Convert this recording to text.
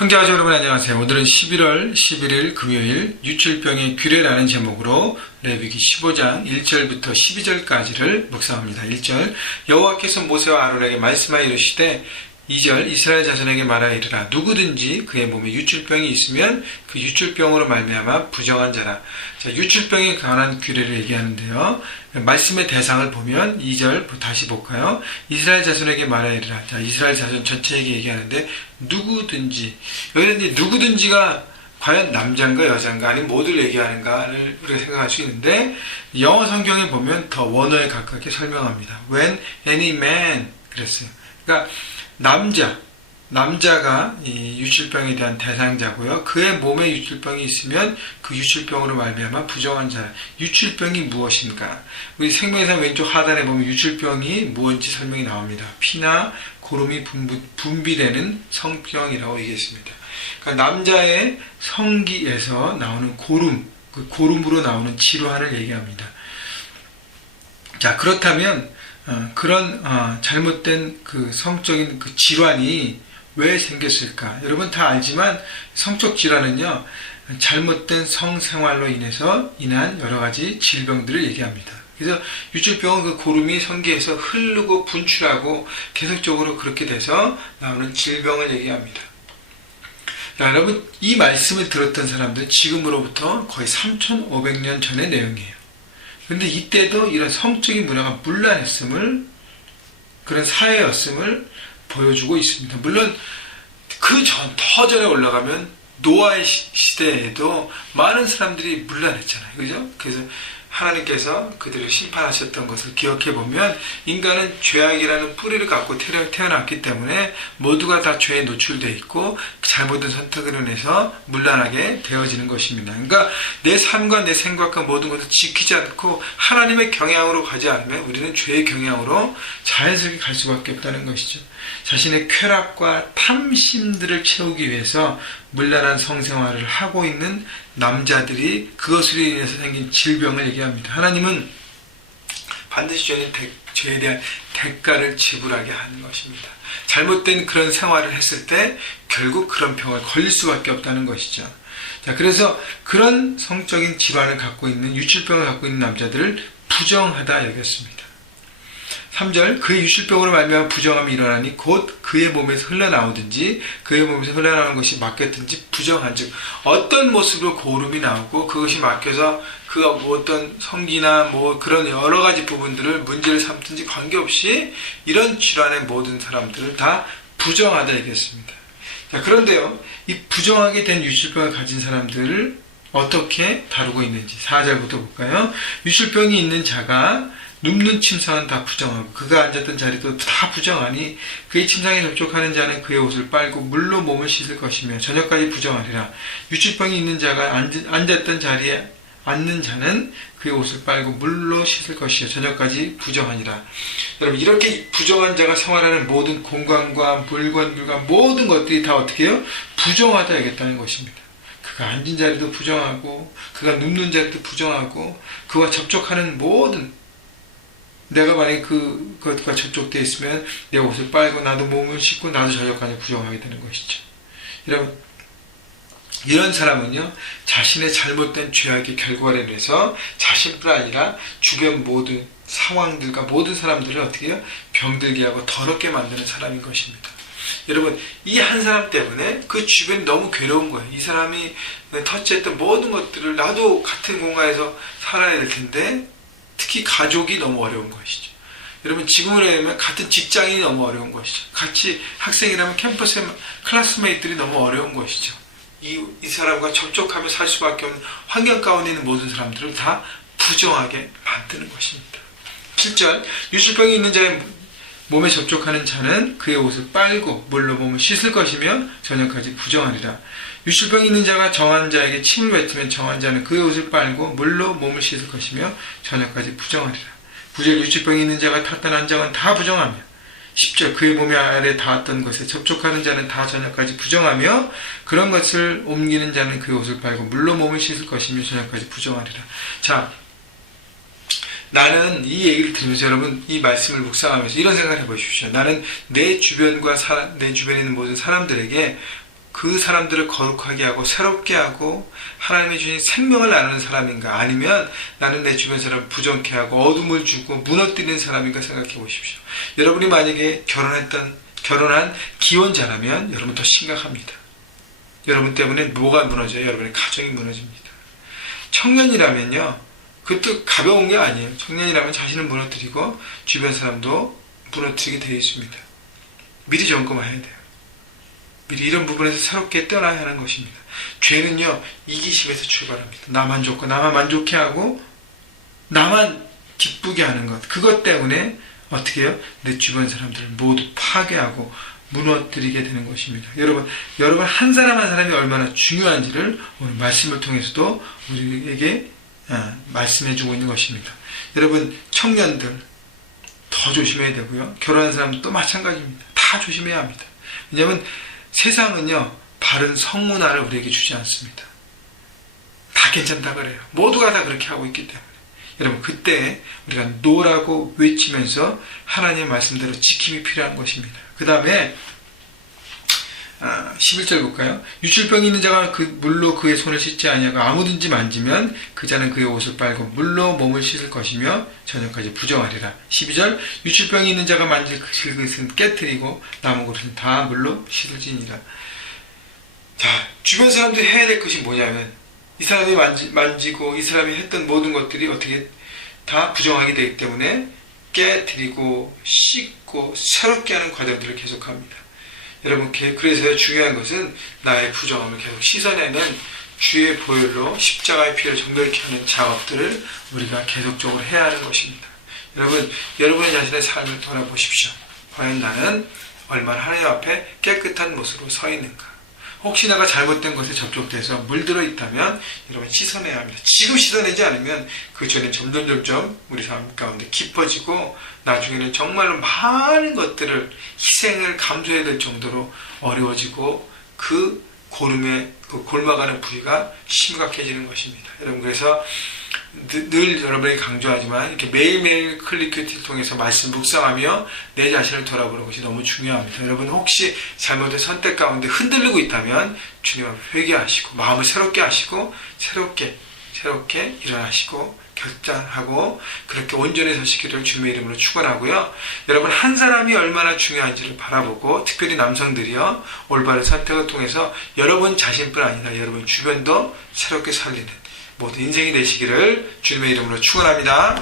형제가족 여러분 안녕하세요. 오늘은 11월 11일 금요일 유출병의 규례라는 제목으로 레위기 15장 1절부터 12절까지를 묵상합니다. 1절 여호와께서 모세와 아론에게 말씀하여 이르시되 2절 이스라엘 자손에게 말하여 이르라 누구든지 그의 몸에 유출병이 있으면 그 유출병으로 말미암아 부정한 자라. 자, 유출병에 관한 규례를 얘기하는데요. 말씀의 대상을 보면 2절 다시 볼까요? 이스라엘 자손에게 말하여 이르라. 자, 이스라엘 자손 전체에게 얘기하는데 누구든지 여기는 누구든지가 과연 남자인가 여자인가 아니면 모두를 얘기하는가를 우리가 생각할 수 있는데 영어 성경에 보면 더 원어에 가깝게 설명합니다. When any man 그랬어요. 그러니까 남자가 이 유출병에 대한 대상자고요. 그의 몸에 유출병이 있으면 그 유출병으로 말미암아 부정한 자. 유출병이 무엇인가? 우리 생명의산 왼쪽 하단에 보면 유출병이 무엇인지 설명이 나옵니다. 피나 고름이 분비되는 성병이라고 얘기했습니다. 그러니까 남자의 성기에서 나오는 고름, 그 고름으로 나오는 질환을 얘기합니다. 자, 그렇다면 그런 잘못된 그 성적인 그 질환이 왜 생겼을까? 여러분 다 알지만 성적 질환은요 잘못된 성생활로 인한 여러 가지 질병들을 얘기합니다. 그래서 유출병은 그 고름이 성기에서 흐르고 분출하고 계속적으로 그렇게 돼서 나오는 질병을 얘기합니다. 자, 여러분 이 말씀을 들었던 사람들은 지금으로부터 거의 3,500년 전의 내용이에요. 근데 이때도 이런 성적인 문화가 문란했음을, 그런 사회였음을 보여주고 있습니다. 물론 더 전에 올라가면 노아의 시대에도 많은 사람들이 문란했잖아요. 그죠? 그래서 하나님께서 그들을 심판하셨던 것을 기억해보면 인간은 죄악이라는 뿌리를 갖고 태어났기 때문에 모두가 다 죄에 노출되어 있고 잘못된 선택으로 인해서 문란하게 되어지는 것입니다. 그러니까 내 삶과 내 생각과 모든 것을 지키지 않고 하나님의 경향으로 가지 않으면 우리는 죄의 경향으로 자연스럽게 갈 수밖에 없다는 것이죠. 자신의 쾌락과 탐심들을 채우기 위해서 문란한 성생활을 하고 있는 남자들이 그것으로 인해서 생긴 질병을 얘기합니다. 하나님은 반드시 죄에 대한 대가를 지불하게 하는 것입니다. 잘못된 그런 생활을 했을 때 결국 그런 병을 걸릴 수밖에 없다는 것이죠. 자, 그래서 그런 성적인 질환을 갖고 있는 유출병을 갖고 있는 남자들을 부정하다 여겼습니다. 3절 그의 유출병으로 말미암아 부정함이 일어나니 곧 그의 몸에서 흘러나오든지 그의 몸에서 흘러나오는 것이 막혔든지 부정한 즉 어떤 모습으로 고름이 나오고 그것이 막혀서 그가 어떤 성기나 그런 여러 가지 부분들을 문제를 삼든지 관계없이 이런 질환의 모든 사람들을 다 부정하다 얘기했습니다. 자, 그런데요 이 부정하게 된 유출병을 가진 사람들을 어떻게 다루고 있는지 4절부터 볼까요? 유출병이 있는 자가 눕는 침상은 다 부정하고 그가 앉았던 자리도 다 부정하니 그의 침상에 접촉하는 자는 그의 옷을 빨고 물로 몸을 씻을 것이며 저녁까지 부정하리라. 유출병이 있는 자가 앉았던 자리에 앉는 자는 그의 옷을 빨고 물로 씻을 것이요 저녁까지 부정하니라. 여러분 이렇게 부정한 자가 생활하는 모든 공간과 물건들과 모든 것들이 다 어떻게 해요? 부정하다 하겠다는 것입니다. 그가 앉은 자리도 부정하고 그가 눕는 자리도 부정하고 그와 접촉하는 모든 내가 만약에 그것과 접촉되어 있으면 내 옷을 빨고 나도 몸을 씻고 나도 저녁까지 부정하게 되는 것이죠. 여러분 이런 사람은요 자신의 잘못된 죄악의 결과로 인해서 자신뿐 아니라 주변 모든 상황들과 모든 사람들을 어떻게 해요? 병들게 하고 더럽게 만드는 사람인 것입니다. 여러분 이 한 사람 때문에 그 주변이 너무 괴로운 거예요. 이 사람이 터치했던 모든 것들을 나도 같은 공간에서 살아야 될 텐데 특히 가족이 너무 어려운 것이죠. 여러분 지금으로 하면 같은 직장인이 너무 어려운 것이죠. 같이 학생이라면 캠퍼스의 클래스메이트들이 너무 어려운 것이죠. 이 사람과 접촉하며 살 수밖에 없는 환경 가운데 있는 모든 사람들을 다 부정하게 만드는 것입니다. 7절 유출병이 있는 자의 몸에 접촉하는 자는 그의 옷을 빨고 물로 몸을 씻을 것이며 저녁까지 부정하리라. 유출병이 있는 자가 정한 자에게 침을 뱉으면 정한 자는 그의 옷을 빨고 물로 몸을 씻을 것이며 저녁까지 부정하리라. 9절 유출병이 있는 자가 탔던 안장은 다 부정하며 10절 그의 몸에 아래 닿았던 것에 접촉하는 자는 다 저녁까지 부정하며 그런 것을 옮기는 자는 그의 옷을 빨고 물로 몸을 씻을 것이며 저녁까지 부정하리라. 자, 나는 이 얘기를 들으면서 여러분 이 말씀을 묵상하면서 이런 생각을 해보십시오. 나는 내 주변과 내 주변에 있는 모든 사람들에게 그 사람들을 거룩하게 하고 새롭게 하고 하나님이 주신 생명을 나누는 사람인가, 아니면 나는 내 주변 사람을 부정케 하고 어둠을 주고 무너뜨리는 사람인가 생각해 보십시오. 여러분이 만약에 결혼한 기혼자라면 여러분 더 심각합니다. 여러분 때문에 뭐가 무너져요? 여러분의 가정이 무너집니다. 청년이라면요, 그것도 가벼운 게 아니에요. 청년이라면 자신을 무너뜨리고 주변 사람도 무너뜨리게 되어 있습니다. 미리 점검해야 돼요. 미리 이런 부분에서 새롭게 떠나야 하는 것입니다. 죄는요, 이기심에서 출발합니다. 나만 좋고 나만 만족해 하고 나만 기쁘게 하는 것, 그것 때문에 어떻게 해요? 내 주변 사람들을 모두 파괴하고 무너뜨리게 되는 것입니다. 여러분 한 사람 한 사람이 얼마나 중요한지를 오늘 말씀을 통해서도 우리에게 말씀해주고 있는 것입니다. 여러분, 청년들 더 조심해야 되고요. 결혼한 사람도 마찬가지입니다. 다 조심해야 합니다. 왜냐하면 세상은요, 바른 성문화를 우리에게 주지 않습니다. 다 괜찮다 그래요. 모두가 다 그렇게 하고 있기 때문에. 여러분, 그때 우리가 노라고 외치면서 하나님의 말씀대로 지킴이 필요한 것입니다. 그 다음에 11절 볼까요? 유출병이 있는 자가 그 물로 그의 손을 씻지 아니하고 아무든지 만지면 그 자는 그의 옷을 빨고 물로 몸을 씻을 것이며 저녁까지 부정하리라. 12절, 유출병이 있는 자가 만질 그릇은 깨뜨리고 나무 그릇은 다 물로 씻을지니라. 자, 주변 사람들이 해야 될 것이 뭐냐면, 이 사람이 만지고 이 사람이 했던 모든 것들이 어떻게 다 부정하게 되기 때문에 깨뜨리고 씻고 새롭게 하는 과정들을 계속합니다. 여러분, 그래서 중요한 것은 나의 부정함을 계속 씻어내는 주의 보혈로 십자가의 피를 정결케 하는 작업들을 우리가 계속적으로 해야 하는 것입니다. 여러분의 자신의 삶을 돌아보십시오. 과연 나는 얼마나 하나님 앞에 깨끗한 모습으로 서 있는가? 혹시 내가 잘못된 것에 접촉돼서 물들어 있다면 여러분 씻어내야 합니다. 지금 씻어내지 않으면 그 전에 점점 우리 삶 가운데 깊어지고 나중에는 정말로 많은 것들을 희생을 감수해야 될 정도로 어려워지고 그 골마가는 부위가 심각해지는 것입니다. 여러분, 그래서 늘 여러분이 강조하지만 이렇게 매일매일 클릭큐티를 통해서 말씀 묵상하며 내 자신을 돌아보는 것이 너무 중요합니다. 여러분, 혹시 잘못된 선택 가운데 흔들리고 있다면 주님 앞에 회개하시고 마음을 새롭게 하시고 새롭게 일어나시고 결단하고 그렇게 온전히 서시기를 주님의 이름으로 축원하고요. 여러분, 한 사람이 얼마나 중요한지를 바라보고, 특별히 남성들이요, 올바른 선택을 통해서 여러분 자신뿐 아니라 여러분 주변도 새롭게 살리는 모든 인생이 되시기를 주님의 이름으로 축원합니다.